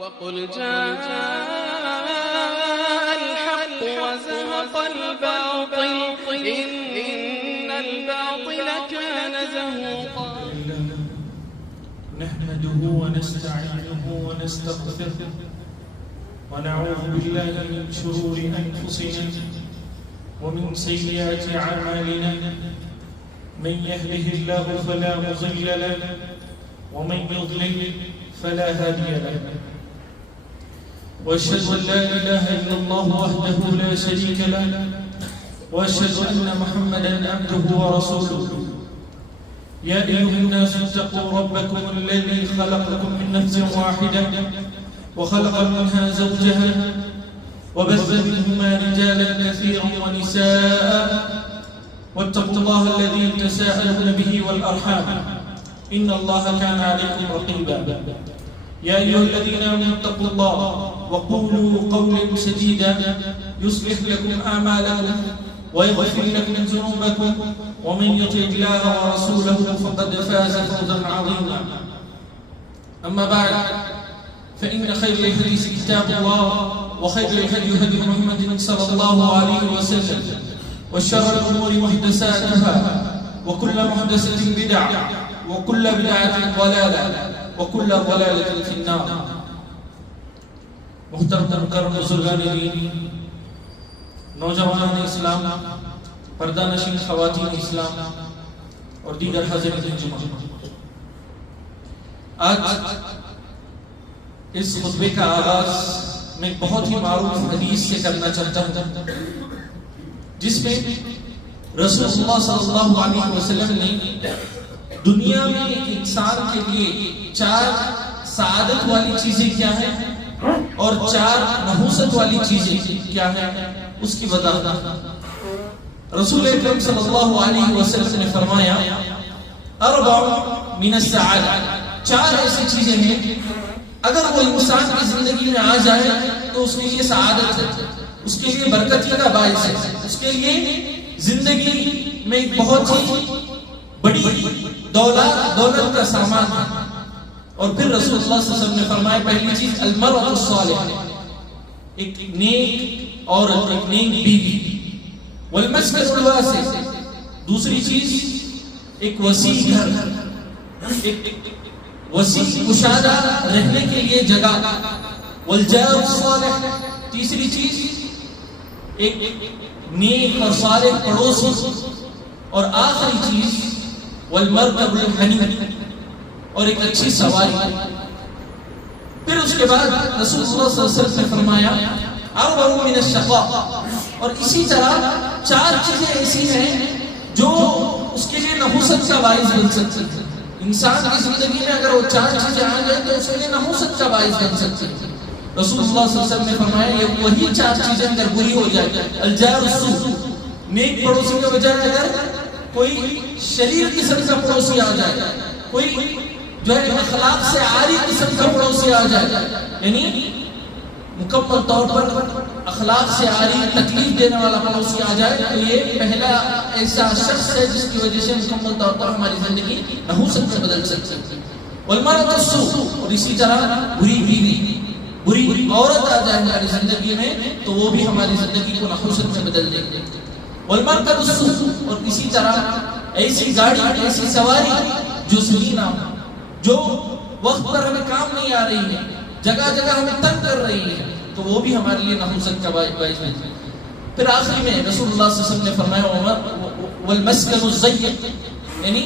وقل جاء الحق وزهق الباطل إن الباطل كان زهوقا. نحمده ونستعينه ونستغفره ونعوذ بالله من شرور أنفسنا ومن سيئات أعمالنا. من يهده الله فلا مضل له ومن يضلل فلا هادي له. وأشهد أن لا إله إلا الله وحده لا شريك له وأشهد أن محمدا عبده ورسوله. يا أيها الناس اتقوا ربكم الذي خلقكم من نفس واحدة وخلق منها زوجها وبث منهما رجالا كثيرا ونساء واتقوا الله الذي تساءلون به والأرحام إن الله كان عليكم رقيبا. يا أيها الذين آمنوا اتقوا الله وقولوا قولا سديدا يصلح لكم أعمالكم ويغفر لكم ذنوبكم ومن يطع الله ورسوله فقد فاز فوزا عظيما. أما بعد فإن خير الحديث كتاب الله وخير الهدي هدي محمد صلى الله عليه وسلم وشر الأمور محدثاتها وكل محدثة بدعة وكل بدعة ضلالة وكل ضلالة في النار. محترم کرم بزرگان دین، نوجوانان اسلام، پردہ نشین خواتین اسلام اور دیگر حاضرین جمعہ، آج اس خطبے کا آغاز میں بہت ہی معروف حدیث سے کرنا چاہتا ہوں، جس میں رسول اللہ صلی اللہ علیہ وسلم نے دنیا میں ایک انسان کے لیے 4 سعادت والی چیزیں کیا ہیں اور 4 نحوست والی چیزیں کیا ہیں اس کی وضاحت. رسول اکرم صلی اللہ علیہ وسلم نے فرمایا 4 من السعادہ، 4 ایسی چیزیں ہیں اگر وہ انسان کی زندگی میں آ جائے تو اس کے لیے سعادت ہے، اس کے لیے برکتی کا باعث ہے، اس کے لیے زندگی میں ایک بہت ہی بڑی دولت کا سامان ہے. اور پھر رسول اللہ صلی اللہ علیہ وسلم نے فرمایا پہلی چیز المرأة الصالحہ، ایک نیک عورت، ایک نیک بیوی. والمسکن الواسع، دوسری چیز ایک وسیع گھر، ایک وسیع کشادہ رہنے کے لیے جگہ. والجار الصالح، تیسری چیز ایک نیک اور صالح پڑوسی. اور آخری چیز والمرکب الحنیف، اور ایک اچھی سواری. پھر اس کے بعد رسول اللہ صلی اللہ علیہ وسلم نے فرمایا 4 من الشقاء، اور اسی طرح 4 چیزیں ایسی ہیں جو اس کے لیے نحوست کا باعث بن سکتی ہیں. انسان کی زندگی میں اگر وہ 4 چیزیں آ جائیں تو اس کے لیے نحوست کا باعث بن سکتی ہیں. رسول اللہ صلی اللہ علیہ وسلم نے فرمایا یہ وہی 4 چیزیں اگر بری ہو جائے، الجار السوء، نیک پڑوسی کے بجائے اگر کوئی شریر قسم کا پڑوسی آ جائے، کوئی جو ہے اخلاق سے عاری قسم کا پڑوسی آ جائے، یعنی مکمل طور پر اخلاق سے عاری تکلیف دینے والا پڑوسی آ جائے، تو یہ پہلا ایسا شخص ہے جس کی وجہ سے مکمل طور پر ہماری زندگی نحوست میں بدل سکتی ہے. والمرأة السوء، اور اسی طرح بری بیوی، بری عورت آ جائے ہماری زندگی میں تو وہ بھی ہماری زندگی کو نحوست میں بدل دے گی. والمرکب السوء، اور اسی طرح ایسی گاڑی، ایسی سواری جو ذلیلہ، جو وقت پر ہمیں کام نہیں آ رہی ہے، جگہ جگہ ہمیں تنگ کر رہی ہے، تو وہ بھی ہمارے لیے نحوست کا باعث ہے. پھر آخری میں رسول اللہ صلی اللہ علیہ وسلم نے فرمایا والمسکن الضیق، یعنی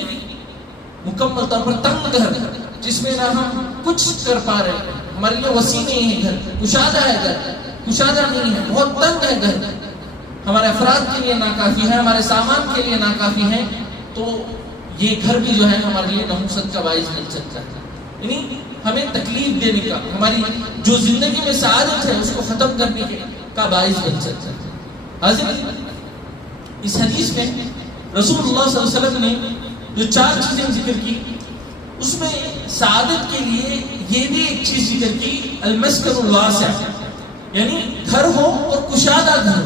مکمل طور پر تنگ گھر، جس میں نہ ہم کچھ کر پا رہے ہیں، ہمارے لیے وسیع نہیں ہے گھر، کشادہ ہے گھر، کشادہ نہیں ہے، بہت تنگ ہے گھر، ہمارے افراد کے لیے ناکافی ہے، ہمارے سامان کے لیے ناکافی ہے، تو یہ گھر بھی جو ہے ہمارے لیے نحوست کا باعث بن سکتا ہے. یعنی ہمیں تکلیف دینے کا، ہماری جو زندگی میں سعادت ہے اس کو ختم کرنے کا باعث بن سکتا ہے. حاضرین، اس حدیث میں رسول اللہ صلی اللہ علیہ وسلم نے جو 4 چیزیں ذکر کی، اس میں سعادت کے لیے یہ بھی ایک چیز ذکر کی المسکن الواسع، یعنی گھر ہو اور کشادہ گھر.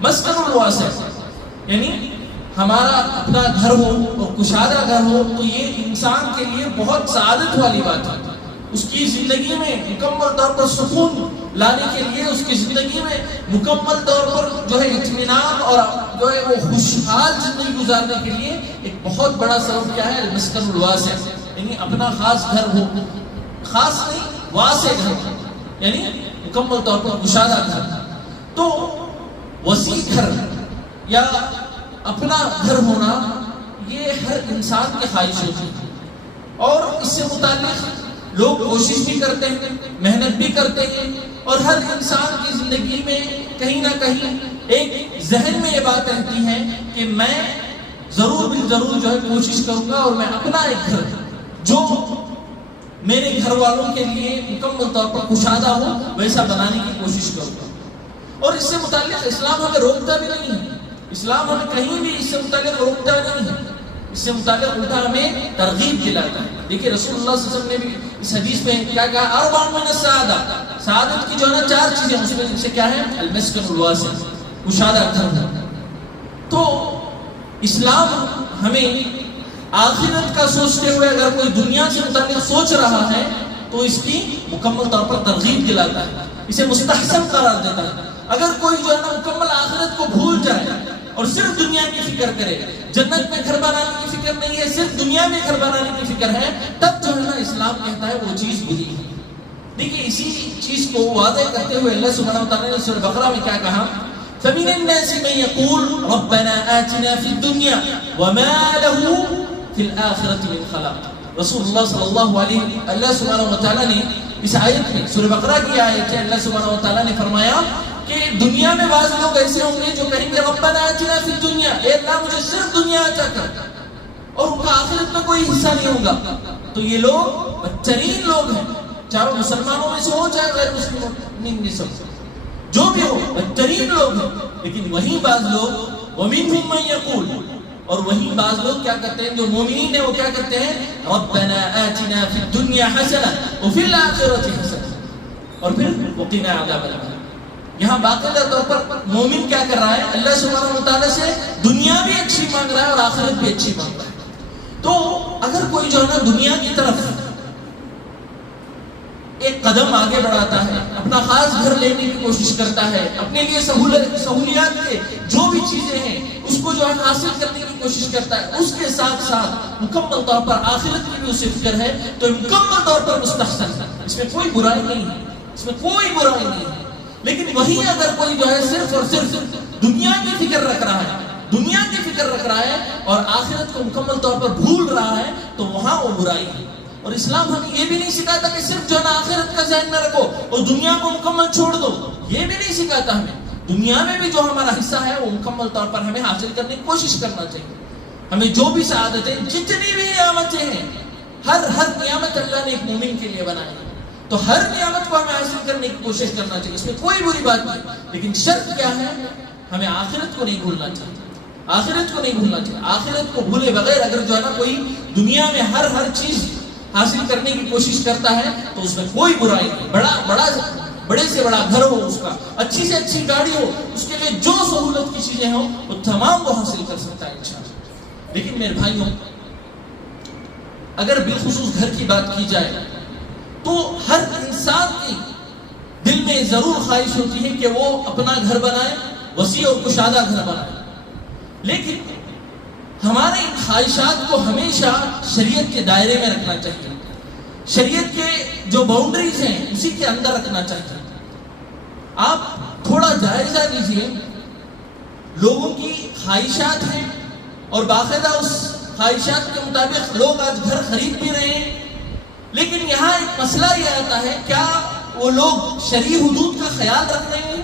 مسکن الواسع یعنی ہمارا اپنا گھر ہو اور کشادہ گھر ہو تو یہ انسان کے لیے بہت سعادت والی بات ہے. اس کی زندگی میں مکمل طور پر سکون لانے کے لیے، اس کی زندگی میں مکمل طور پر جو ہے اطمینان اور جو ہے وہ خوشحال زندگی گزارنے کے لیے ایک بہت بڑا سبب کیا ہے؟ المسکن الواسع، یعنی اپنا خاص گھر ہو، خاص نہیں واسع گھر، یعنی مکمل طور پر گشادہ گھر۔ تو وسیع گھر یا اپنا گھر ہونا یہ ہر انسان کی خواہش ہوتی ہے، اور اس سے متعلق لوگ کوشش بھی کرتے ہیں، محنت بھی کرتے ہیں، اور ہر انسان کی زندگی میں کہیں نہ کہیں ایک ذہن میں یہ بات رہتی ہے کہ میں ضرور جو ہے کوشش کروں گا اور میں اپنا ایک گھر جو میرے گھر والوں کے لیے مکمل طور پر کشادہ ہو ویسا بنانے کی کوشش کروں گا۔ اور اس سے متعلق اسلام ہمیں روکتا بھی نہیں ہے، اسلام ہمیں کہیں بھی اس سے متعلق روکتا نہیں ہے، اس سے متعلق الٹا ہمیں ترغیب دلاتا ہے۔ دیکھیے رسول اللہ صلی اللہ علیہ وسلم نے بھی اس حدیث میں کیا کہا؟ اربع من السعادہ، سعادت کی جو ہے نا 4 چیزیں، اس میں سے کیا ہے؟ المسکن الواسع، کشادہ گھر۔ تو اسلام ہمیں آخرت کا سوچتے ہوئے اگر کوئی دنیا سے متعلق سوچ رہا ہے تو اس کی مکمل طور پر ترغیب دلاتا ہے، اسے مستحسن قرار دیتا ہے۔ اگر کوئی جو ہے نا مکمل آخرت کو بھول جائے اور صرف دنیا کی فکر کرے، جنت میں گھر بنانے کی فکر نہیں ہے، صرف دنیا میں گھر بنانے کی فکر ہے، تب جو ہے نا اسلام کہتا ہے وہ چیز بری ہے۔ دیکھیے اسی چیز کو واضح کرتے ہوئے اللہ سبحانہ وتعالی نے سورہ بقرہ میں کیا کہا؟ فَمِنَ النَّاسِ مَن يَقُولُ رَبَّنَا آتِنَا فِي الدُّنْيَا وَمَا لَهُ فِي الْآخِرَةِ مِنْ خَلَاقٍ۔ رسول اللہ صلی اللہ علیہ اللہ سبحانہ وتعالی نے اس آیت میں، سورہ بقرہ کی آیت ہے، اللہ سبحانہ وتعالی نے فرمایا کہ دنیا میں بعض لوگ ایسے ہوں گے جو کہیں گے ربنا آتنا فی الدنیا، اے اللہ مجھے صرف دنیا عطا کر، اور ان کا آخرت میں کوئی حصہ نہیں ہوگا۔ تو یہ لوگ بدترین لوگ ہیں، چاہے مسلمانوں میں سے ہو چاہے غیر مسلمین میں سے ہو، جو بھی ہو بدترین لوگ ہیں۔ لیکن وہی بعض لوگ وَمِنْهُمْ مَن يَقُولُ، اور وہی بعض لوگ کیا کرتے ہیں جو مومنین ہیں وہ کیا کرتے ہیں؟ ربنا آتنا فی الدنیا حسنہ وفی الآخرۃ حسنہ، اور پھر وقنا عذاب النار۔ یہاں باقاعدہ طور پر مومن کیا کر رہا ہے؟ اللہ سبحانہ وتعالی سے دنیا بھی اچھی مانگ رہا ہے اور آخرت بھی اچھی مانگ رہا ہے۔ تو اگر کوئی جو ہے نا دنیا کی طرف ایک قدم آگے بڑھاتا ہے، اپنا خاص گھر لینے کی کوشش کرتا ہے، اپنے لیے سہولیات کے جو بھی چیزیں ہیں اس کو جو ہے حاصل کرنے کی کوشش کرتا ہے، اس کے ساتھ ساتھ مکمل طور پر آخرت کی بھی اسے فکر ہے، تو مکمل طور پر مستحسن ہے، اس میں کوئی برائی نہیں ہے، اس میں کوئی برائی نہیں ہے۔ لیکن وہی اگر کوئی جو ہے صرف اور صرف دنیا کی فکر رکھ رہا ہے، دنیا کی فکر رکھ رہا ہے اور آخرت کو مکمل طور پر بھول رہا ہے، تو وہاں وہ برائی ہے۔ اور اسلام ہمیں یہ بھی نہیں سکھاتا کہ صرف جو ہے نا آخرت کا ذہن میں رکھو اور دنیا کو مکمل چھوڑ دو، یہ بھی نہیں سکھاتا ہمیں۔ دنیا میں بھی جو ہمارا حصہ ہے وہ مکمل طور پر ہمیں حاصل کرنے کی کوشش کرنا چاہیے۔ ہمیں جو بھی سعادتیں، جتنی بھی نعمتیں ہیں، ہر نعمت اللہ نے ایک مومن کے لیے بنائی ہے، تو ہر نعمت کو ہمیں حاصل کرنے کی کوشش کرنا چاہیے، اس میں کوئی بری بات نہیں۔ لیکن شرط کیا ہے؟ ہمیں آخرت کو نہیں بھولنا چاہیے، آخرت کو نہیں بھولنا چاہیے۔ آخرت کو بھولے بغیر اگر جو ہے نا کوئی دنیا میں ہر چیز حاصل کرنے کی کوشش کرتا ہے تو اس میں کوئی برائی نہیں۔ بڑے سے بڑا گھر ہو اس کا، اچھی سے اچھی گاڑی ہو، اس کے لیے جو سہولت کی چیزیں ہوں وہ تمام وہ حاصل کر سکتا ہے انشاءاللہ۔ لیکن میرے بھائیوں، اگر بالخصوص گھر کی بات کی جائے تو ہر انسان کی دل میں ضرور خواہش ہوتی ہے کہ وہ اپنا گھر بنائے، وسیع اور کشادہ گھر بنائے، لیکن ہمارے ان خواہشات کو ہمیشہ شریعت کے دائرے میں رکھنا چاہیے، شریعت کے جو باؤنڈریز ہیں اسی کے اندر رکھنا چاہیے۔ آپ تھوڑا جائزہ لیجئے، لوگوں کی خواہشات ہیں اور باقاعدہ اس خواہشات کے مطابق لوگ آج گھر خرید بھی رہے ہیں، لیکن یہاں ایک مسئلہ یہ آتا ہے، کیا وہ لوگ شرعی حدود کا خیال رکھ رہے ہیں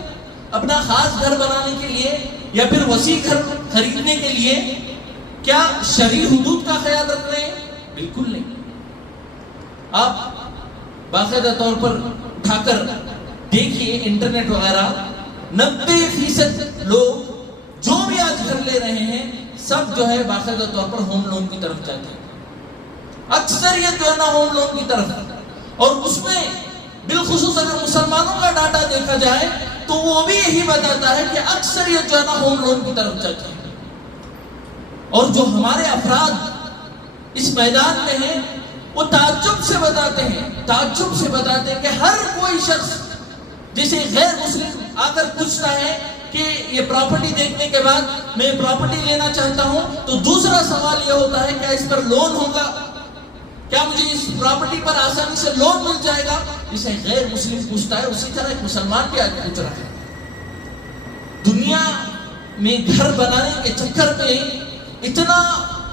اپنا خاص گھر بنانے کے لیے، یا پھر وسیع گھر خریدنے کے لیے کیا شرعی حدود کا خیال رکھ رہے ہیں؟ بالکل نہیں۔ آپ باقاعدہ طور پر اٹھا کر دیکھیے انٹرنیٹ وغیرہ، 90% لوگ جو بھی آج گھر لے رہے ہیں سب جو ہے باقاعدہ طور پر ہوم لون کی طرف جاتے ہیں، اکثریت جو ہے نا ہوم لون کی طرف، اور اس میں بالخصوص اگر مسلمانوں کا ڈاٹا دیکھا جائے تو وہ بھی یہی بتاتا ہے کہ اکثریت جو ہے نا ہوم لون کی طرف جاتی ہے۔ اور جو ہمارے افراد اس میدان میں ہیں وہ تعجب سے بتاتے ہیں کہ ہر کوئی شخص جسے غیر مسلم آ کر پوچھتا ہے کہ یہ پراپرٹی دیکھنے کے بعد میں پراپرٹی لینا چاہتا ہوں تو دوسرا سوال یہ ہوتا ہے کیا اس پر لون ہوگا، کیا مجھے اس پراپرٹی پر آسانی سے لون مل جائے گا. جسے غیر مسلم پوچھتا ہے اسی طرح ایک مسلمان بھی آج پوچھ رہا ہے. دنیا میں گھر بنانے کے چکر میں اتنا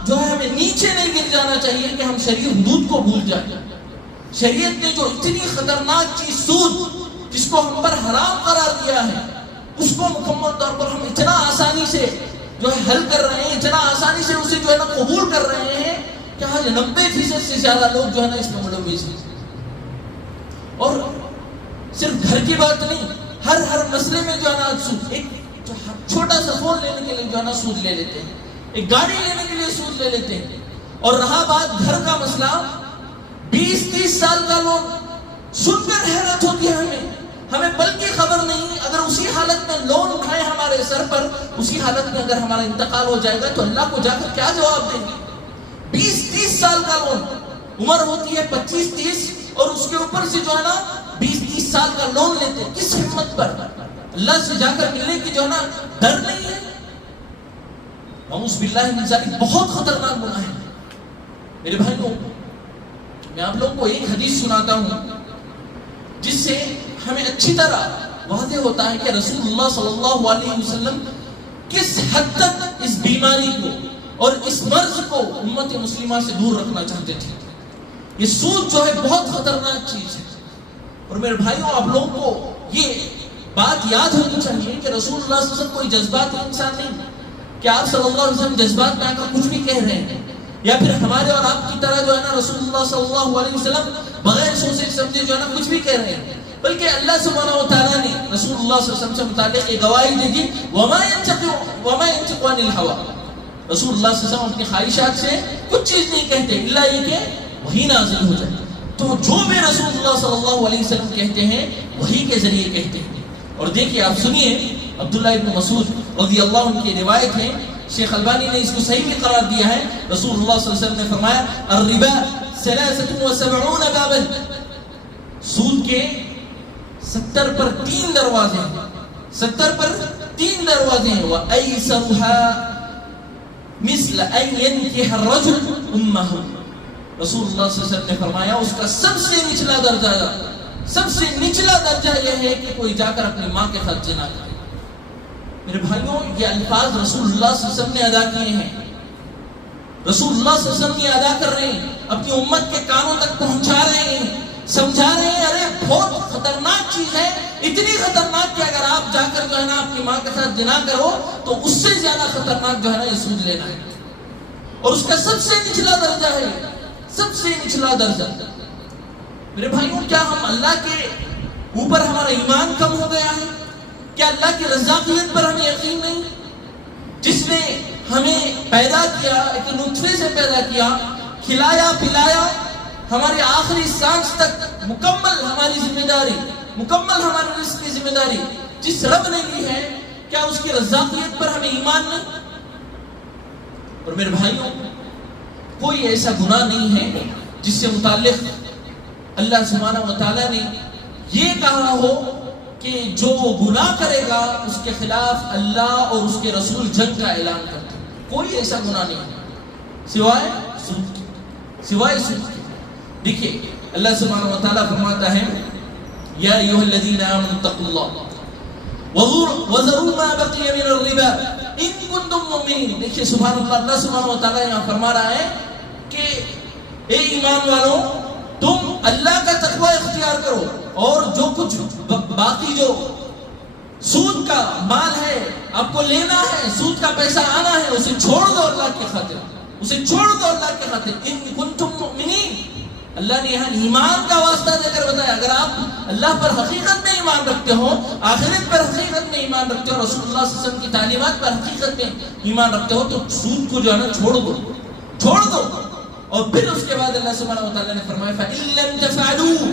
جو ہے ہمیں نیچے نہیں گر جانا چاہیے کہ ہم شرعی حدود کو بھول جائیں. شریعت نے جو اتنی خطرناک چیز سود جس کو ہم پر حرام قرار دیا ہے اس کو مکمل طور پر ہم اتنا آسانی سے جو ہے حل کر رہے ہیں، اتنا آسانی سے اسے جو ہے نا قبول کر رہے ہیں کہ آج 90% سے زیادہ لوگ جو ہے نا اس میں ملوث ہیں. اور صرف گھر کی بات نہیں، ہر مسئلے میں جو ہے نا سود، ایک جو چھوٹا سا فون لینے کے لیے جو ہے نا سود لے لیتے ہیں، ایک گاڑی لینے کے لیے سود لے لیتے ہیں. اور رہا بات گھر کا مسئلہ، 20-30 سال کا لون سن کر حیرت ہوتی ہے ہمیں بلکہ خبر نہیں اگر اسی حالت میں لون اٹھائے ہمارے سر پر، اسی حالت میں اگر ہمارا انتقال ہو جائے گا تو اللہ کو جا کر کیا جواب دیں گے. 20-30 سال کا لون، عمر ہوتی ہے 25-30 اور اس کے اوپر سے جو ہے نا 20-30 سال کا لون لیتے ہیں. کس ہمت پر؟ اللہ سے جا کر ملنے کی جو ہے نا ڈر نہیں ہے. نعوذ باللہ من ذالک، بہت خطرناک گناہ ہے. میرے بھائیوں، میں آپ لوگوں کو ایک حدیث سناتا ہوں جس سے ہمیں اچھی طرح واضح ہوتا ہے کہ رسول اللہ صلی اللہ علیہ وسلم کس حد تک اس بیماری کو اور اس مرض کو امت مسلمہ سے دور رکھنا چاہتے تھے. یہ سود جو ہے بہت خطرناک چیز ہے. اور میرے بھائیوں، آپ لوگوں کو یہ بات یاد ہونی چاہیے کہ رسول اللہ صلی اللہ علیہ وسلم کوئی جذباتی انسان نہیں کہ آپ صلی اللہ علیہ وسلم جذبات میں آ کر کچھ بھی کہہ رہے ہیں، یا پھر ہمارے اور آپ کی طرح جو ہے نا رسول اللہ صلی اللہ علیہ وسلم بغیر سوچے سمجھے جو ہے نا کچھ بھی کہہ رہے ہیں. بلکہ اللہ سبحانہ و تعالیٰ نے رسول اللہ صلی اللہ علیہ وسلم سے متعلق ایک گواہی دے دی، وَمَا يَنْطِقُ عَنِ الْهَوَىٰ. رسول اللہ صلی اللہ علیہ وسلم اپنی خواہشات سے کچھ چیز نہیں کہتے الا یہ کہ وہی نازل ہو جائے. تو جو بھی رسول اللہ صلی اللہ علیہ وسلم کہتے ہیں وہی کے ذریعے کہتے ہیں. اور دیکھیے آپ سنیے، عبداللہ ابن مسعود رضی اللہ عنہ کی روایت ہے، شیخ البانی نے اس کو صحیح بھی قرار دیا ہے. رسول اللہ صلی اللہ علیہ وسلم نے فرمایا الربا 73 بابا، سود کے 70 پر 3 دروازے ہیں، 70 پر 3 دروازے ہیں. وَأَيْسَرُهَا مِثْلَ أَنْ يَنْكِحَ الرَّجُلُ أُمَّهُ. رسول اللہ صلی اللہ علیہ وسلم نے فرمایا اس کا سب سے نچلا درجہ یہ ہے کہ کوئی جا کر اپنی ماں کے ساتھ زنا کرے. میرے بھائیوں، یہ الفاظ رسول اللہ صلی اللہ علیہ وسلم نے ادا کیے ہیں، رسول اللہ صلی اللہ علیہ وسلم یہ ادا کر رہے ہیں، اپنی امت کے کانوں تک پہنچا رہے ہیں، سمجھا رہے ہیں. ارے بہت خطرناک چیز ہے، اتنی خطرناک کہ اگر آپ جا کر جو ہے نا اپنی ماں کے ساتھ زنا کرو تو اس سے زیادہ خطرناک جو ہے نا یہ سود لینا ہے. اور اس کا سب سے نچلا درجہ ہے، سب سے نچلا درجہ. میرے بھائیوں، کیا ہم اللہ کے اوپر ہمارا ایمان کم ہو گیا ہے؟ کیا اللہ کی رضاقیت پر ہمیں یقین نہیں؟ جس نے ہمیں پیدا کیا، ایک نطفے سے پیدا کیا، کھلایا پلایا، ہماری آخری سانس تک مکمل ہماری ذمہ داری، مکمل ہماری رزق کی ذمہ داری جس رب نے دی ہے، کیا اس کی رضاقیت پر ہمیں ایمان نہیں؟ اور میرے بھائیوں، کوئی ایسا گناہ نہیں ہے جس سے متعلق اللہ سبحانہ و تعالیٰ نے یہ کہا ہو کہ جو گناہ کرے گا اس کے خلاف اللہ اور اس کے رسول جنگ کا اعلان کرتے ہیں. کوئی ایسا گناہ نہیں ہے سوائے سود کی. دیکھیے اللہ سبحانہ و تعالیٰ فرماتا ہے یا ایھا الذین آمنوا اتقوا اللہ وذروا ما بقی من الربا ان کنتم مؤمنین. دیکھیے سبحان اللہ، اللہ سبحانہ و تعالیٰ یہاں فرما رہا ہے کہ اے ایمان والوں، تم اللہ کا تقوی اختیار کرو اور جو کچھ باقی جو سود کا مال ہے آپ کو لینا ہے، سود کا پیسہ آنا ہے، اسے چھوڑ دو اللہ کی خاطر، اسے چھوڑ دو اللہ کی خاطر. ان کنتم مؤمنین، اللہ نے یہاں ایمان کا واسطہ دے کر بتایا. اگر آپ اللہ پر حقیقت میں ایمان رکھتے ہو، آخرت پر حقیقت میں ایمان رکھتے ہو، رسول اللہ صلی اللہ علیہ وسلم کی تعلیمات پر حقیقت میں ایمان رکھتے ہو، تو سود کو جو ہے نا چھوڑ دو. اور پھر اس کے بعد اللہ سبحانہ و تعالیٰ نے فرمایا فَإِن لَمْ تَفْعَلُوا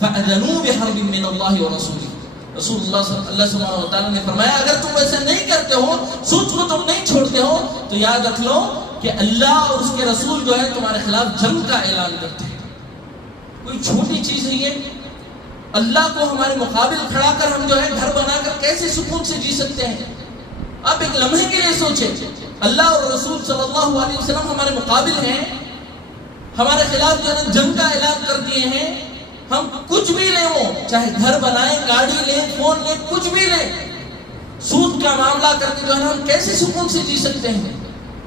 فَأَذَنُوا بِحَرْبٍ مِّنَ اللَّهِ وَرَسُولِهِ. رسول اللہ سبحانہ و تعالیٰ نے فرمایا اگر تم ایسا نہیں کرتے ہو، سود کو تم نہیں چھوڑتے ہو، تو یاد رکھ لو کہ اللہ اور اس کے رسول جو ہے تمہارے خلاف جنگ کا اعلان کرتے ہیں. کوئی چھوٹی چیز نہیں ہے. اللہ کو ہمارے مقابل کھڑا کر ہم جو ہے گھر بنا کر کیسے سکون سے جی سکتے ہیں؟ آپ ایک لمحے کے لیے سوچیں. اللہ اور رسول صلی اللہ علیہ وسلم ہمارے مقابل ہیں, ہمارے خلاف جو ہے جنگ کا اعلان کر دیے ہیں. ہم کچھ بھی لیں, وہ چاہے گھر بنائیں, گاڑی لیں, فون لیں, کچھ بھی لیں, سود کا معاملہ کر کے جو ہے ہم کیسے سکون سے جی سکتے ہیں؟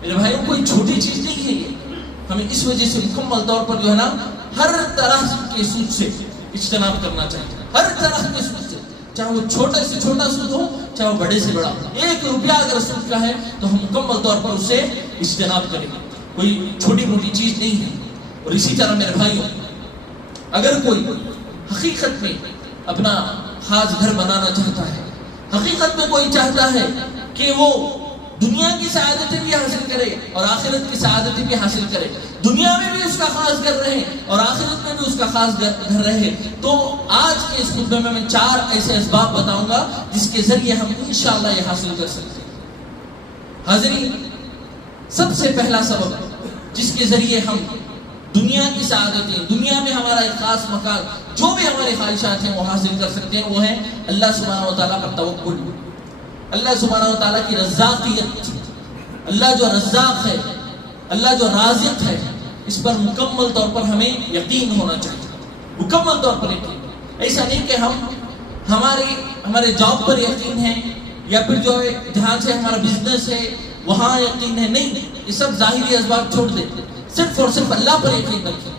میرے بھائیوں کوئی چھوٹی چیز نہیں ہے یہ. ہمیں اس وجہ سے مکمل طور پر جو ہے نا ہر طرح کے سود سے اجتناب کرنا چاہیے. ہر طرح کے سود سے, چاہے وہ چھوٹے سے چھوٹا سود ہو, چاہے وہ بڑے سے بڑا. 1 روپیہ اگر سود کا ہے تو ہم مکمل طور پر اسے اجتناب کریں گے. کوئی چھوٹی موٹی چیز نہیں ہے. اور اسی طرح میرے بھائیوں, اگر کوئی حقیقت میں اپنا خاص گھر بنانا چاہتا ہے, حقیقت میں کوئی چاہتا ہے کہ وہ دنیا کی سعادتیں بھی حاصل کرے اور آخرت کی سعادتیں بھی حاصل کرے, دنیا میں بھی اس کا خاص گھر رہے اور آخرت میں بھی اس کا خاص گھر رہے, تو آج کے اس خطبے میں 4 ایسے اسباب بتاؤں گا جس کے ذریعے ہم انشاءاللہ یہ حاصل کر سکتے ہیں. حاضرین, سب سے پہلا سبب جس کے ذریعے ہم دنیا کی سعادتیں, دنیا میں ہمارا ایک خاص مقام, جو بھی ہماری خواہشات ہیں وہ حاصل کر سکتے ہیں, وہ ہے اللہ سبحانہ و تعالیٰ پر توکل. اللہ سبحانہ و تعالیٰ کی رزاقیت, اللہ جو رزاق ہے, اللہ جو رازق ہے, اس پر مکمل طور پر ہمیں یقین ہونا چاہیے. مکمل طور پر یقین. ایسا نہیں کہ ہم ہمارے جاب پر یقین ہے, یا پھر جو ہے جہاں سے ہمارا بزنس ہے وہاں یقین ہے. نہیں, یہ سب ظاہری اسباب چھوڑ دیں, صرف اور صرف اللہ پر یقین رکھیں.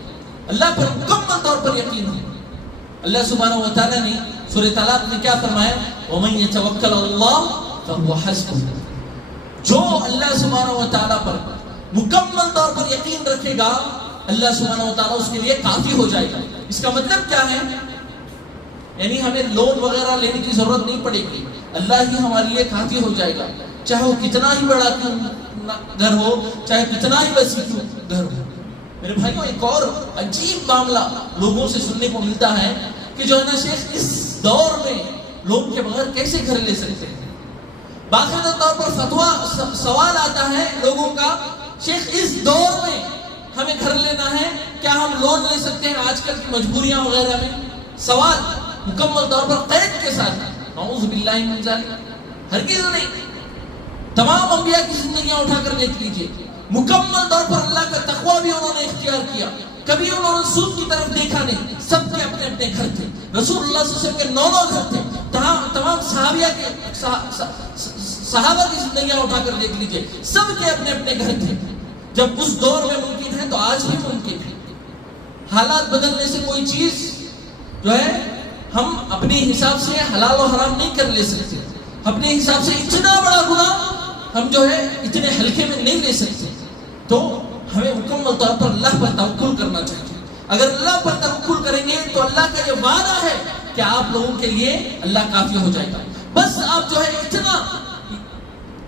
اللہ پر مکمل طور پر یقین ہو. اللہ سبحانہ و تعالیٰ نے سورہ طلاق میں کیا فرمایا؟ وَمَن يَتَوَكَّلَ اللَّهُ فَهُوَ حَسْبُهُ. جو اللہ سبحانہ و تعالیٰ پر مکمل طور پر یقین رکھے گا, اللہ سبحانہ و تعالیٰ اس کے لیے کافی ہو جائے گا. اس کا مطلب کیا ہے؟ یعنی ہمیں لون وغیرہ لینے کی ضرورت نہیں پڑے گی, اللہ ہی ہمارے لیے کافی ہو جائے گا. چاہے وہ کتنا ہی بڑا کیوں گھر ہو, چاہے کتنا ہی وسیع کیوں گھر ہو. میرے بھائیوں, ایک اور عجیب معاملہ لوگوں سے سننے کو ملتا ہے کہ جو ہے نا شیخ, اس دور میں لوگ کے بغیر کیسے گھر لے سکتے ہیں؟ باقاعدہ طور پر فتویٰ سوال آتا ہے لوگوں کا, شیخ اس دور میں ہمیں گھر لینا ہے, کیا ہم لون لے سکتے ہیں آج کل کی مجبوریاں وغیرہ میں؟ سوال مکمل طور پر قید کے ساتھ. نعوذ باللہ من ذالک, ہرگز نہیں. تمام انبیاء کی زندگیاں اٹھا کر دیکھ لیجئے, مکمل طور پر اللہ کا تقویٰ بھی انہوں نے اختیار کیا, کبھی انہوں نے سود کی طرف دیکھا نہیں. سب کے اپنے اپنے گھر تھے. رسول اللہ صلی اللہ علیہ وسلم کے 9 گھر تھے. تمام صحابہ کی زندگیاں اٹھا کر دیکھ لیجئے, سب کے اپنے اپنے گھر تھے. جب اس دور میں ممکن ہے تو آج بھی ممکن ہے. حالات بدلنے سے کوئی چیز جو ہے ہم اپنے حساب سے حلال و حرام نہیں کر لے سکتے. اپنے حساب سے اتنا بڑا گناہ ہم جو ہے اتنے ہلکے میں نہیں لے سکتے. تو ہمیں مکمل طور پر اللہ پر توکل کرنا چاہیے. اگر اللہ پر توکل کریں گے تو اللہ کا یہ وعدہ ہے کہ آپ لوگوں کے لیے اللہ کافی ہو جائے گا. بس آپ جو ہے اتنا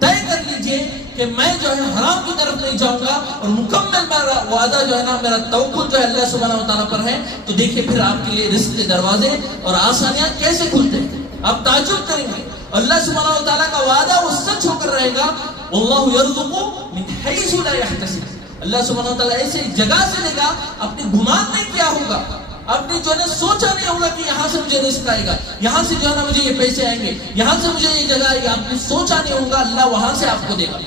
طے کر لیجئے کہ میں جو ہے حرام کی طرف نہیں جاؤں گا, اور مکمل میرا وعدہ جو ہے نا, میرا توکل جو ہے اللہ سبحانہ و تعالیٰ پر ہے. تو دیکھیں پھر آپ کے لیے رزق کے دروازے اور آسانیاں کیسے کھلتے ہیں, آپ تعجب کریں گے. اللہ سبحانہ و تعالیٰ کا وعدہ وہ سچ ہو کر رہے گا. واللہ یرزق من حیث لا یحتسب. اللہ سبحانہ و تعالیٰ ایسے جگہ سے دے گا, آپ نے گمان نہیں کیا ہوگا, آپ نے جو ہے سوچا نہیں ہوگا کہ یہاں سے مجھے رزق آئے گا, یہاں سے جو ہے نا مجھے یہ پیسے آئیں گے, یہاں سے مجھے یہ جگہ آئے گا. آپ نے سوچا نہیں ہوگا, اللہ وہاں سے آپ کو دے گا.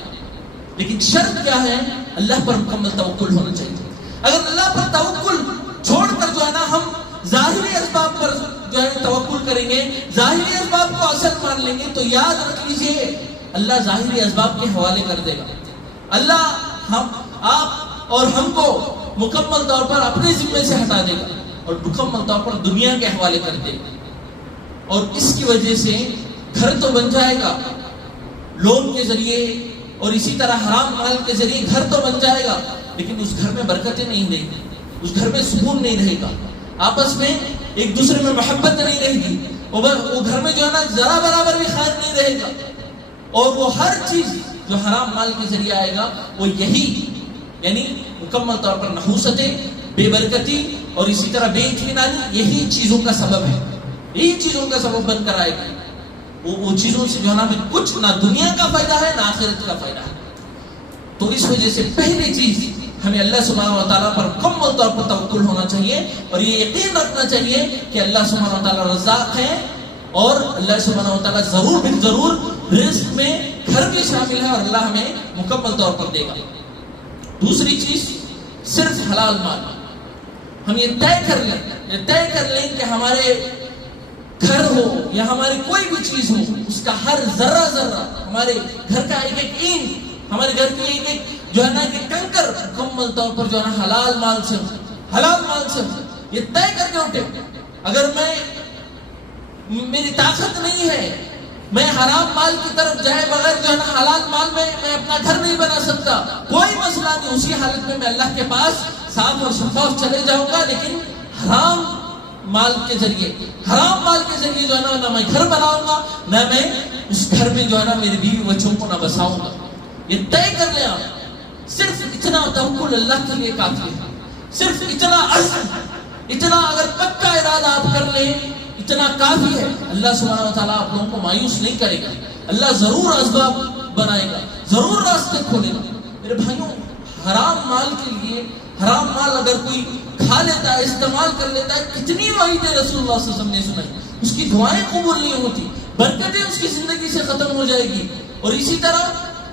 لیکن شرط کیا ہے؟ اللہ پر مکمل توکل ہونا چاہیے. اگر اللہ پر توکل چھوڑ کر جو ہے نا ہم ظاہری اسباب پر جو ہے توکل کریں گے, ظاہری اسباب کو اصل مان لیں گے, تو یاد رکھ لیجئے اللہ ظاہری اسباب کے حوالے کر دے گا. اللہ آپ اور ہم کو مکمل طور پر اپنے ذمے سے ہٹا دے گا اور مکمل طور پر دنیا کے حوالے کر دے گا. اور اس کی وجہ سے گھر تو بن جائے گا لون کے ذریعے, اور اسی طرح حرام مال کے ذریعے گھر تو بن جائے گا, لیکن اس گھر میں برکتیں نہیں رہیں گی, اس گھر میں سکون نہیں رہے گا, آپس میں ایک دوسرے میں محبت نہیں رہے گی, وہ گھر میں جو ہے نا ذرا برابر بھی خیر نہیں رہے گا. اور وہ ہر چیز جو حرام مال کے ذریعے آئے گا وہ یہی, یعنی مکمل طور پر نحوستیں, بے برکتی اور اسی طرح بے اطمینانی, یہی چیزوں کا سبب ہے, یہی چیزوں کا سبب بن کر آئے گا. وہ چیزوں سے جو ہے نا کچھ نہ دنیا کا فائدہ ہے نہ آخرت کا فائدہ ہے. تو اس وجہ سے پہلی چیز ہمیں اللہ سبحانہ و تعالیٰ پر مکمل طور پر توکل ہونا چاہیے اور یہ یقین رکھنا چاہیے کہ اللہ سبحانہ و تعالیٰ رزاق ہے اور اللہ سبحانہ و تعالیٰ ضرور بالضرور رزق میں گھر بھی شامل ہے اور اللہ ہمیں مکمل طور پر دے گا. دوسری چیز صرف حلال مال. ہم یہ طے کر لیں کہ ہمارے گھر ہو یا ہماری کوئی بھی چیز ہو اس کا ہر ذرہ ہمارے گھر کا ایک اینٹ ہمارے گھر کی ایک جو ہے نا کہ کنکر مکمل طور پر جو ہے نا حلال مال سے یہ طے کر کے اٹھے. اگر میری طاقت نہیں ہے میں حرام مال کی طرف جائے بغیر جو ہے نا حلال مال میں اپنا گھر نہیں بنا سکتا, کوئی مسئلہ نہیں, اسی حالت میں اللہ کے پاس صاف اور شفاف چلے جاؤں گا, لیکن حرام مال کے ذریعے جو ہے نہ میں گھر بناؤں گا نہ میں اس گھر میں جو ہے نا میری بیوی بچوں کو نہ بساؤں گا. یہ طے کر لیں آپ. صرف اتنا توکل اللہ کے لیے کافی ہے. صرف اتنا عزم, اتنا اگر پکا ارادہ آپ کر لیں اتنا کافی ہے. اللہ سبحانہ و تعالیٰ آپ لوگوں کو مایوس نہیں کرے گا. اللہ ضرور اسباب بنائے گا, ضرور راستے کھولے گا. میرے بھائیوں, حرام مال کے لیے حرام مال اگر کوئی کھا لیتا ہے, استعمال کر لیتا ہے, کتنی وعیدیں رسول اللہ صلی اللہ علیہ وسلم نے سنائی. اس کی دعائیں قبول نہیں ہوتی, برکتیں اس کی زندگی سے ختم ہو جائے گی, اور اسی طرح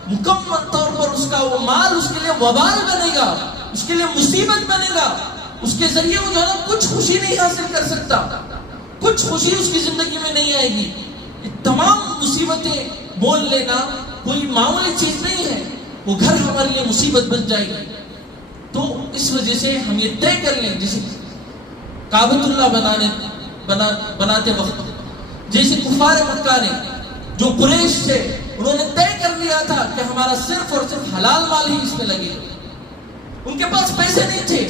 مکمل طور پر اس کا وہ مال اس کے لیے وبال بنے گا, اس کے لیے مصیبت بنے گا. اس کے ذریعے وہ جو ہے نا کچھ خوشی نہیں حاصل کر سکتا, کچھ خوشی اس کی زندگی میں نہیں آئے گی. تمام مصیبتیں بول لینا کوئی معمولی چیز نہیں ہے, وہ گھر ہمارے لیے مصیبت بن جائے گی. تو اس وجہ سے ہم یہ طے کر لیں, جیسے کعبۃ اللہ بناتے وقت جیسے کفار مکہ نے جو قریش تھے انہوں نے طے کر لیا تھا کہ ہمارا صرف اور صرف حلال مال ہی اس میں لگے. ان کے پاس پیسے نہیں تھے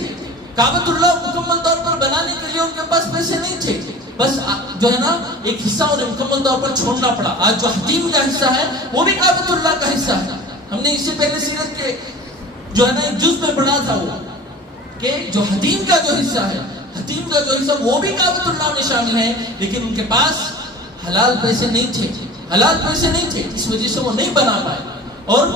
کعبۃ اللہ مکمل طور پر بنانے کے لیے, ان کے پاس پیسے نہیں تھے, بس جو ہے نا ایک حصہ انہیں مکمل طور پر چھوڑنا پڑا. آج جو حتیم کا حصہ ہے وہ بھی کعبۃ اللہ کا حصہ ہے. ہم نے اس سے پہلے سیرت کے جو ہے نا ایک جز میں پڑھا تھا وہ کہ جو حتیم کا جو حصہ ہے, حتیم کا جو حصہ وہ بھی کعبۃ اللہ میں شامل ہے, لیکن ان کے پاس حلال پیسے نہیں تھے, اس وجہ سے وہ نہیں بنا پائے. اور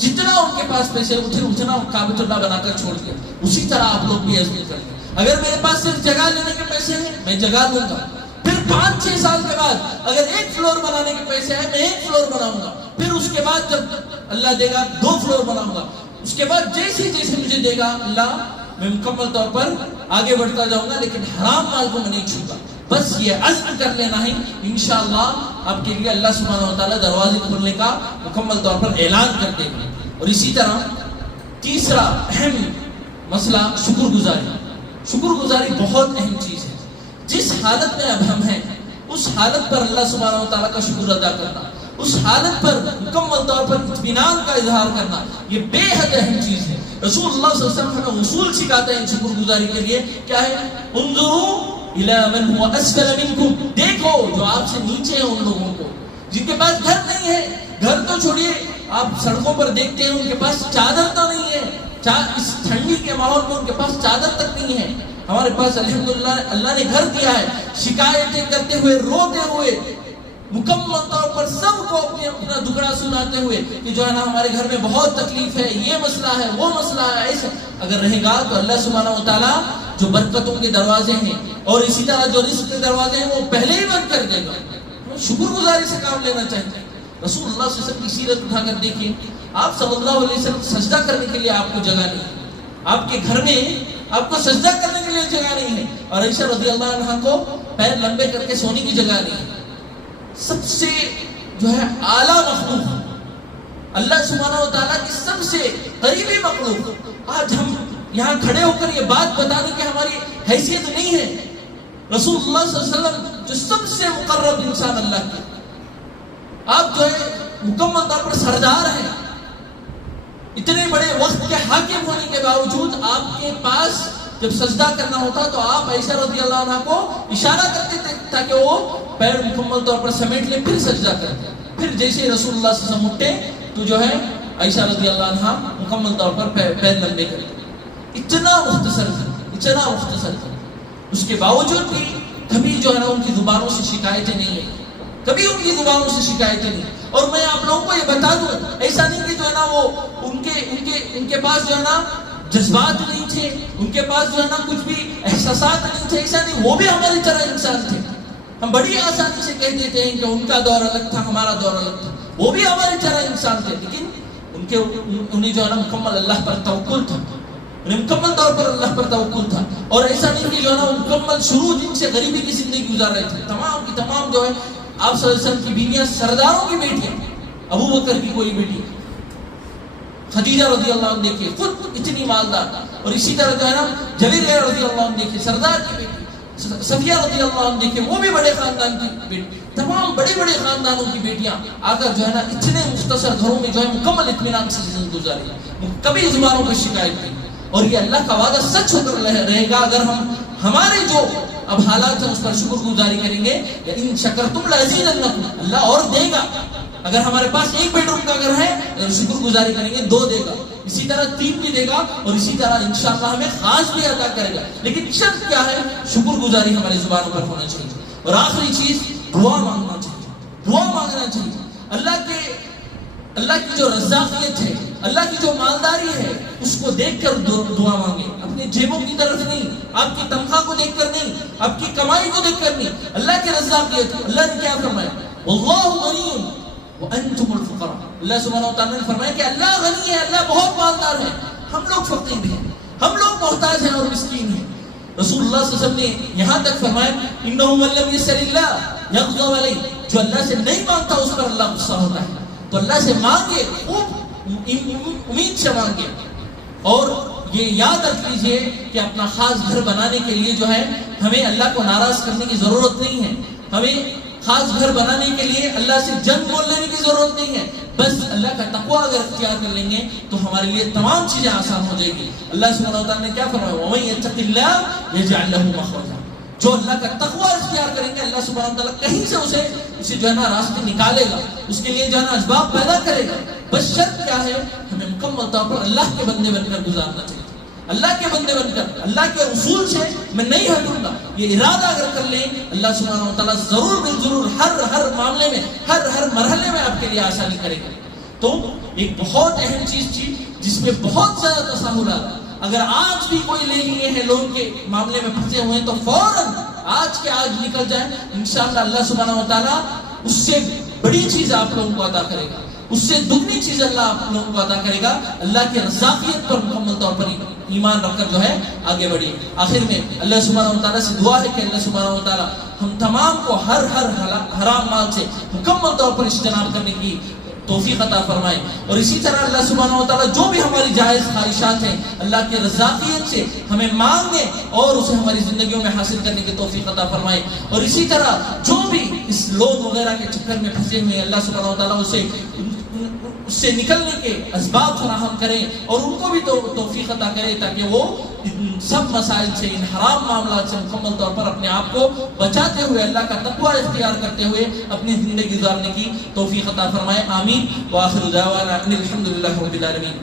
جتنا ان کے پاس پیسے اتنا کعبۃ اللہ بنا کر چھوڑ دیا. اسی طرح آپ لوگ بھی عزم کریں, اگر میرے پاس صرف جگہ لینے کے پیسے ہیں میں جگہ لوں گا, پھر 5-6 سال کے بعد اگر 1 فلور بنانے کے پیسے ہیں میں 1 فلور بناؤں گا, پھر اس کے بعد جب اللہ دے گا 2 فلور بناؤں گا, اس کے بعد جیسے مجھے دے گا اللہ میں مکمل طور پر آگے بڑھتا جاؤں گا, لیکن حرام مال کو میں نہیں چھوں گا. بس یہ عزم کر لینا ہے, انشاءاللہ آپ کے لیے اللہ سبحانہ و تعالیٰ دروازے کھولنے کا مکمل طور پر اعلان کر دے گا. اور اسی طرح تیسرا اہم مسئلہ شکر گزاری بہت اہم چیز ہے. جس حالت میں اب ہم ہیں اس حالت پر اللہ سبحانہ و تعالیٰ کا شکر ادا کرنا, اس حالت پر مکمل طور پر اطمینان کا اظہار کرنا, یہ بے حد اہم چیز ہے. رسول اللہ صلی اللہ علیہ وسلم کا اصول سکھاتے ہیں شکر گزاری کے لیے, کیا ہے؟ انظروا الی من هو اسفل منکم, دیکھو جو آپ سے نیچے ہیں ان لوگوں کو جن کے پاس گھر نہیں ہے. گھر تو چھوڑیے, آپ سڑکوں پر دیکھتے ہیں ان کے پاس چادر تو نہیں ہے, اس ٹھنڈی کے ماحول میں ان کے پاس چادر تک نہیں ہے. ہمارے پاس الحمدللہ اللہ نے گھر دیا ہے. شکایتیں کرتے ہوئے, روتے ہوئے, مکمل طور پر سب کو اپنا دکڑا سناتے ہوئے کہ جو ہے نا ہمارے گھر میں بہت تکلیف ہے, یہ مسئلہ ہے, وہ مسئلہ ہے, ایسا اگر رہے گا تو اللہ سبحانہ و تعالیٰ جو برکتوں کے دروازے ہیں اور اسی طرح جو رزق کے دروازے ہیں وہ پہلے ہی بند کر دے گا. شکر گزاری سے کام لینا چاہتے ہیں. رسول اللہ صلی اللہ علیہ وسلم کی سیرت اٹھا کر دیکھیے, آپ صلی اللہ علیہ وسلم سجدہ کرنے کے لیے آپ کو جگہ نہیں ہے, آپ کے گھر میں آپ کو سجدہ کرنے کے لیے جگہ نہیں ہے, اور عائشہ رضی اللہ عنہا کو پیر لمبے کر کے سونے کی جگہ نہیں ہے. سب سے جو ہے اعلیٰ مخلوق اللہ سبحانہ و تعالیٰ کی سب سے قریبی مخلوق, آج ہم یہاں کھڑے ہو کر یہ بات بتانے کی ہماری حیثیت نہیں ہے. رسول اللہ صلی اللہ علیہ وسلم جو سب سے مقرب انسان اللہ کے, آپ جو ہے مکمل طور پر سردار ہیں, اتنے بڑے وقت کے حاکم ہونے کے باوجود آپ کے پاس جب سجدہ کرنا ہوتا تو آپ عائشہ رضی اللہ عنہ کو اشارہ کرتے تھے تاکہ وہ پیر مکمل طور پر سمیٹ لے, پھر سجدہ کرتے. پھر جیسے رسول اللہ صلی اللہ علیہ وسلم اٹھے تو جو ہے عائشہ رضی اللہ عنہ مکمل طور پر پیر لمبے کرتے. اتنا مختصر تھا, اس کے باوجود بھی کبھی جو ہے نا ان کی زبانوں سے شکایتیں نہیں ہیں, کبھی ان کی زبانوں سے شکایتیں نہیں. اور میں آپ لوگوں کو یہ بتا دوں، ایسا نہیں کہ جو ہے نا وہ ان کے پاس جو ہے نا جذبات نہیں تھے، ان کے پاس جو ہے نا کچھ بھی احساسات نہیں تھے، ایسا نہیں، وہ بھی ہماری طرح انسان تھے. ہم بڑی آسانی سے کہہ دیتے ہیں کہ ان کا دور الگ تھا، ہمارا دور الگ تھا. وہ بھی ہماری طرح انسان تھے، لیکن انہیں جو ہے نا مکمل اللہ پر توکل تھا، انہیں مکمل طور پر اللہ پر توکل تھا. اور ایسا نہیں کہ جو ہے نا مکمل شروع دن سے غریبی کی زندگی گزار رہے تھے. تمام کی تمام جو ہے آپ صلی اللہ علیہ وسلم کی بیویاں سرداروں کی بیٹیاں، ابو بکر کی کوئی بیٹی، خدیجہ رضی اللہ عنہ دیکھیے خود اتنی مالدار، اور اسی طرح جو ہے نا جلیل رضی اللہ عنہ دیکھیے سردار کی بیٹی، صفیہ رضی اللہ عنہ دیکھیے وہ بھی بڑے خاندان کی بیٹی. تمام بڑے بڑے خاندانوں کی بیٹیاں آ کر جو ہے نا اتنے مختصر گھروں میں جو ہے مکمل اطمینان سے زندگی گزاری، کبھی زبانوں پر شکایت نہیں. اور یہ اللہ کا وعدہ سچ ہو کر رہے گا اگر ہم ہمارے جو اب حالات ہیں اس پر شکر گزاری کریں گے. ان شکرتم لازیدنکم، اللہ اور دے گا. اگر ہمارے پاس 1 بیڈ روم کا گھر ہے، اگر شکر گزاری کریں گے 2 دے گا، اسی طرح 3 بھی دے گا، اور اسی طرح انشاءاللہ ہمیں خاص بھی عطا کرے گا. لیکن شرط کیا ہے؟ شکر گزاری ہماری زبانوں پر ہونا چاہیے. اور آخری چیز دعا مانگنا چاہیے، دعا مانگنا چاہیے. اللہ کی جو رزاقیت ہے، اللہ کی جو مالداری ہے، اس کو دیکھ کر دعا مانگے. اپنے جیبوں کی طرف نہیں، آپ کی تنخواہ کو دیکھ کر نہیں، آپ کی کمائی کو دیکھ کر نہیں. اللہ کی رزاقیت، اللہ نے کیا فرمایا؟ واللہ غنی وانتم الفقراء. اللہ سبحانہ و تعالیٰ نے فرمایا کہ اللہ غنی ہے، اللہ بہت مالدار ہے، ہم لوگ فقیر ہیں، ہم لوگ محتاج ہیں اور مسکین ہیں. رسول اللہ صلی اللہ علیہ وسلم نے یہاں تک فرمایا انہ من لم یسأل اللہ یغضب علیہ، جو اللہ سے نہیں مانگتا اس پر اللہ غصہ ہوتا ہے. تو اللہ سے مانگے، خوب امید سے مانگے. اور یہ یاد رکھ لیجئے کہ اپنا خاص گھر بنانے کے لیے جو ہے ہمیں اللہ کو ناراض کرنے کی ضرورت نہیں ہے. ہمیں خاص گھر بنانے کے لیے اللہ سے جنگ بول لینے کی ضرورت نہیں ہے. بس اللہ کا تقویٰ اگر اختیار کر لیں گے تو ہمارے لیے تمام چیزیں آسان ہو جائیں گی. اللہ سبحانہ وتعالیٰ نے کیا فرمایا؟ وَمَن يَتَّقِ اللَّهَ يَجْعَلْ لَهُ مَخْرَجًا. جو اللہ کا تقویٰ اختیار کریں گے اللہ سبحانہ وتعالیٰ کہیں سے اسے جو ہے نا راستے نکالے گا، اس کے لیے جو ہے نا اسباب پیدا کرے گا. بس شرط کیا ہے؟ ہمیں مکمل طور پر اللہ کے بندے بن کر گزارنا چاہیے. اللہ کے بندے بن کر اللہ کے اصول سے میں نہیں ہٹوں گا، یہ ارادہ اگر کر لیں اللہ سبحانہ وتعالیٰ ضرور بالضرور ہر معاملے میں ہر مرحلے میں آپ کے لیے آسانی کرے گا. تو ایک بہت اہم چیز تھی جس میں بہت زیادہ تساہلات، اگر آج بھی کوئی لے لیے ہیں لون کے معاملے میں پھنسے ہوئے ہیں تو فوراً آج کے آج نکل جائیں. انشاءاللہ اللہ سبحانہ وتعالیٰ اس سے بڑی چیز آپ لوگوں کو عطا کرے گا، اس سے دگنی چیز اللہ آپ لوگوں کو عطا کرے گا. اللہ کی رزاقیت پر مکمل طور پر ایمان رکھ کر جو ہے آگے بڑھیے. آخر میں اللہ سبحانہ وتعالیٰ سے دعا ہے کہ اللہ سبحانہ وتعالیٰ ہم تمام کو ہر حرام مال سے مکمل طور پر اجتناب کرنے کی توفیق عطا فرمائے. اور اسی طرح اللہ سبحانہ وتعالیٰ جو بھی ہماری جائز خواہشات ہیں اللہ کی رزاقیت سے ہمیں مانگنے اور اسے ہماری زندگیوں میں حاصل کرنے کی توفیق عطا فرمائے. اور اسی طرح جو بھی اس لون وغیرہ کے چکر میں پھنسے ہوئے اللہ سبحانہ وتعالیٰ اس سے نکلنے کے اسباب فراہم کریں اور ان کو بھی توفیق عطا کرے تاکہ وہ سب مسائل سے، ان حرام معاملات سے مکمل طور پر اپنے آپ کو بچاتے ہوئے اللہ کا تقویٰ اختیار کرتے ہوئے اپنی زندگی گزارنے کی توفیق عطا فرمائے. آمین. وآخر دعوانا ان الحمد للہ رب العالمین.